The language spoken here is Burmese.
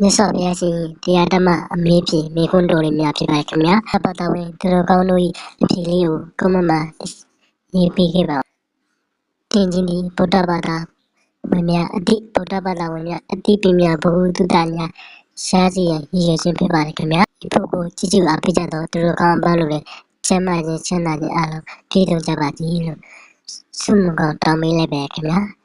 မြတ်စွာဘုရားရှင်တရားဓမ္မအမေးဖြေမိခွန်းတော်တွေများဖြစ်ပါခင်ဗျာ။ဘာသာဝင်သူတော်ကောင်းတို့၏အဖြေလေးကိုကွန်မန့်မှာရေးပေးခဲ့ပါတင်ချင်းဒီဗုဒ္ဓဘာသာဝင်များအတိဗုဒ္ဓဘာသာဝင်များအတိပညာဘဟုသုတများရှားစီရန်ရည်ရွယ်ခြင်းဖြစ်ပါတယ်ခင်ဗျာ။ဒီဖို့ကိုကြည်ကြည်အားပေးကြတော့သူတော်ကောင်းအပန်းလို့လည်းချမ်းသာခြင်းချမ်းသာခြင်းအားလုံးပြည့်စုံကြပါသည်လို့ဆုမွန်ကောင်းတောင်းပေးလိုက်ပါခင်ဗျာ။